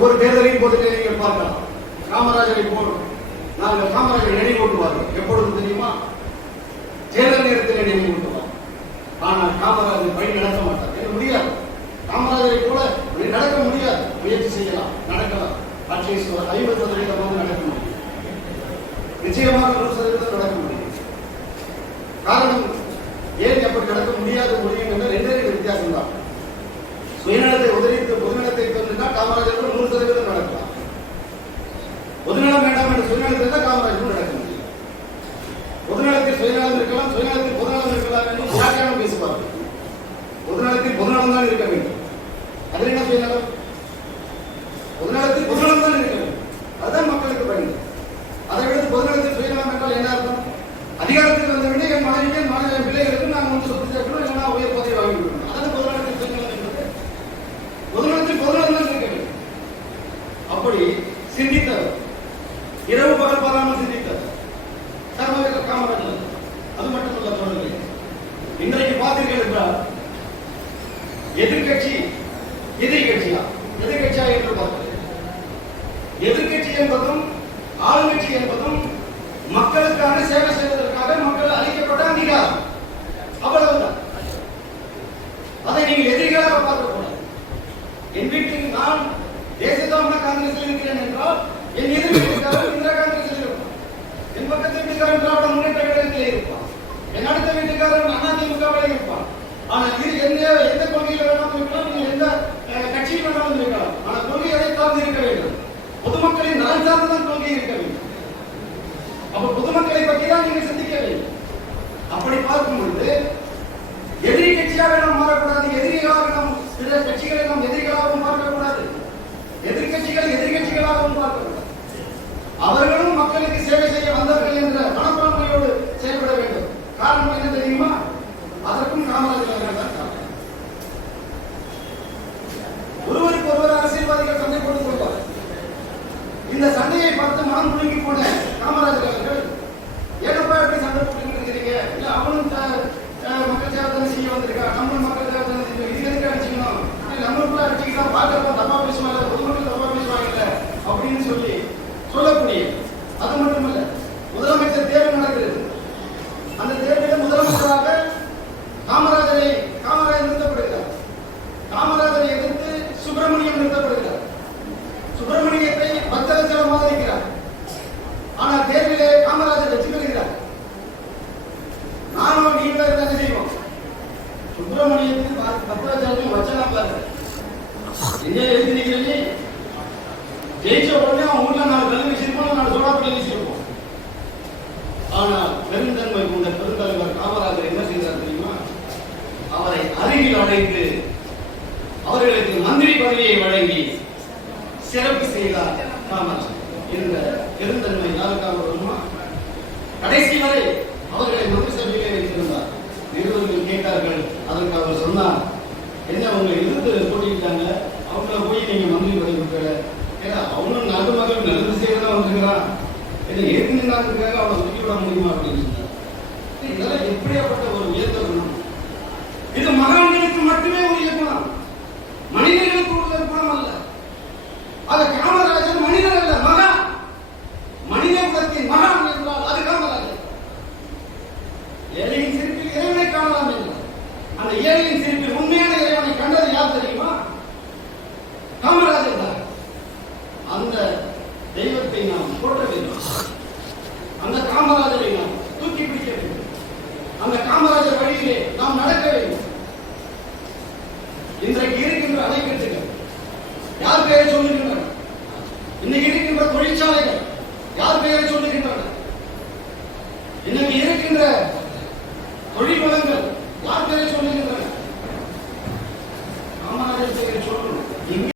ஒவ்வொரு தேர்தலையும் போதிலே நீங்கள் பார்க்கலாம். காமராஜரை போல் நாங்கள் காமராஜரை நினைவூட்டுவார்கள். எப்பொழுது தெரியுமா? தேர்தல் நேரத்தில் நினைவூட்டுவார். ஆனால் காமராஜர் வழி நடக்க மாட்டார். முடியாது. காமராஜரை போல நடக்க முடியாது. முயற்சி செய்யலாம், நடக்கலாம். அட்லீஸ்ட் 50% நடக்க முடியும். நிச்சயமாக 100% நடக்க முடியும். காரணம் ஏன் அப்படி நடக்க முடியாது முடியும் என்ற ரெண்டே வித்தியாசம் தான். சுயநலத்தை உதவித்து பொதுநலத்தை கொண்டுதான் காமராஜர் 100% நடக்கலாம். பொதுநலம் வேண்டாம் என்ற சுயநலத்தில் தான் காமராஜர் நடக்க முடியும். பொதுநலத்தில் சுயநலம் இருக்கலாம், சுயநலத்தில் பொதுநலம் இருக்கலாம் என்று சாட்சியாக பேசுவார்கள். பொதுநலத்தில் பொதுநலம் தான் இருக்க வேண்டும். அதில் என்ன சுயநலம்? பொதுநலத்தில் பொதுநலம் தான் இருக்க வேண்டும். அதுதான் மக்களுக்கு பயன். அதை விட பொதுநலத்தில் சுயநலம் என்றால் என்ன அர்த்தம்? அதிகாரத்தில் வந்த விட என் மனைவிக்கு என் பிள்ளைகளுக்கு நான் வந்து சொத்து சேர்க்கணும், இல்லைன்னா உயர் பதவி வாங்கி கொடுக்கணும். அதாவது பொதுநலத்தில் சுயநலம் என்பது. பொதுநலத்தில் பொதுநலம் தான் இருக்க வேண்டும். அப்படி சிந்தித்தவர், இரவு பகல் பாராமல் சிந்தித்தவர் சர்வதேச காமராஜர். அது மட்டுமல்ல தோழர்களே, இன்றைக்கு பார்த்தீர்கள் என்றால் எதிர்கட்சி எதிர்கட்சியா என்று பார்க்கிறேன். எதிர்கட்சி என்பதும் ஆளுங்கட்சி என்பதும் மக்களுக்கான சேவை செய்வதற்காக மக்கள் அளிக்கப்பட்ட அதிகாரம், அவ்வளவுதான். அதை நீங்கள் எதிரிகளாக பார்க்கக்கூடாது. என் வீட்டில் நான் தேசிய தமிழக காங்கிரஸில் இருக்கிறேன் என்றால் என் எதிர் வீட்டுக்காரர் இந்திரா காங்கிரஸில் இருப்பார். என் பக்கத்து வீட்டுக்காரர் திராவிட முன்னேற்ற கழகத்திலே இருப்பார். என் அடுத்த வீட்டுக்காரர் அதிமுகவிலே இருப்பார். ஆனால் இது எந்த கொள்கையில் வேணாலும் இருக்கலாம், நீங்கள் எந்த கட்சியில் வேணாலும் இருக்கலாம். ஆனால் கொள்கை அதை சார்ந்து இருக்க வேண்டும். பொதுமக்களின் நலன் சார்ந்துதான் கொள்கை இருக்க வேண்டும். அப்ப பொதுமக்களை பற்றி தான் நீங்கள் சிந்திக்க வேண்டும். அப்படி பார்க்கும் பொழுது எதிரி கட்சியாக நாம் மாறக்கூடாது. எதிரிகளாக நாம் சில கட்சிகளை நாம் எதிரிகளாகவும் பார்க்கக்கூடாது. எதிர்கட்சிகள் எதிர்கட்சிகளாகவும் பார்க்கக்கூடாது. அவர்களும் மக்களுக்கு சேவை செய்ய வந்தவர்கள் என்ற மனப்பான்மையோடு செயல்பட வேண்டும். காரணம் என்ன தெரியுமா? அதற்கும் காமராஜர் அவர்கள் தான் காரணம். ஒருவருக்கு ஒருவர் அரசியல்வாதிகள் சண்டை போட்டுக் கொள்வார். இந்த சண்டையை பார்த்து மனம் முழுங்கி போன காமராஜர் அவர்கள், ஏனப்பா எப்படி சண்டை போட்டு இருக்கிறீங்க? இல்ல அவனும் மக்கள் சேவை செய்ய வந்திருக்கா, நம்மளும் மக்கள் சேவை செய்ய, இது எதுக்கு அடிச்சுக்கணும், நம்மளுக்குள்ள அடிச்சுக்கிட்டா பார்க்கறப்ப தப்பா பேசுவாங்க, பொதுமக்கள் தப்பா பேசுவாங்கல்ல அப்படின்னு சொல்லக்கூடிய. அது மட்டுமல்ல, முதலமைச்சர் தேர்வு நடக்கிறது. அந்த தேர்வில் முதலமைச்சராக காமராஜர் நிறுத்தப்படுகிறார். காமராஜரை எதிர்த்து சுப்பிரமணியம் நிறுத்தப்படுகிறார். சுப்பிரமணியத்தை 10 லட்சம் ஆதரிக்கிறார். ஆனால் தேர்விலே காமராஜர் வெற்றி பெறுகிறார். நானும் நீங்க என்ன செய்வோம்? சுப்பிரமணியத்துக்கு 10 லட்சம் வச்சனால என்ன எழுதி நிக்கிறீங்க? ஜெயிச்ச உடனே அவன் ஊர்ல 4 கல் வீசிருப்போம், 4 சோடாப்பில் வீசிருப்போம். ஆனால் பெருந்தன்மை கொண்ட பெருந்தலைவர் காமராஜர் என்ன செய்தார் தெரியுமா? அவரை அருகில் அழைத்து அவர்களுக்கு மந்திரி பதவியை வழங்கி சிறப்பு செய்தார் காமராஜர். என்ற பெருந்தன்மை யாருக்காக வருமா? கடைசி வரை அவர்களை மந்திரி சபையிலே வைத்திருந்தார். நிருபர்கள் கேட்டார்கள். அதற்கு அவர் சொன்னார், என்ன அவங்க எதிர்த்து போட்டிட்டாங்க, அவங்கள போய் நீங்க மந்திரி பதவி கொடுக்கல. ஏன்னா அவங்களும் நாட்டு மக்கள் நல்லது செய்யறதா வந்துருக்கிறான், என்ன ஏற்கனவே அவனை சுற்றி விட முடியுமா அப்படின்னு சொன்னார். இதெல்லாம் எப்படியாப்பட்ட ஒரு உயர்ந்த குணம்! இது மகான்களுக்கு மட்டுமே ஒரு இயக்குனம், மனிதர்களுக்கு உள்ள குணம் அல்ல. அது காமராஜர் மனிதர் அல்ல, மகான். மனித குலத்தின் மகான் என்றால் அது காமராஜர். ஏழையின் சிரிப்பில் இறைவனை காணலாம் என்றார். அந்த ஏழையின் சிரிப்பில் உண்மையான இறைவனை கண்டது யார் தெரியுமா? காமராஜர் தான். அந்த தெய்வத்தை நாம் போற்ற வேண்டும். அந்த காமராஜரை நாம் தூக்கி பிடிக்க வேண்டும். அந்த காமராஜர் வழியிலே நாம் நடக்க வேண்டும். இன்றைக்கு இருக்கின்ற அணைக்கட்டுகள் யார் பெயரை சொல்லுகின்றன? இன்னைக்கு இருக்கின்ற தொழிற்சாலைகள் யார் பெயரை சொல்லுகின்றன? இன்னைக்கு இருக்கின்ற தொழில் வளங்கள் யார் பெயரை சொல்லுகின்றன? காமராஜர் பெயரை சொல்லணும்.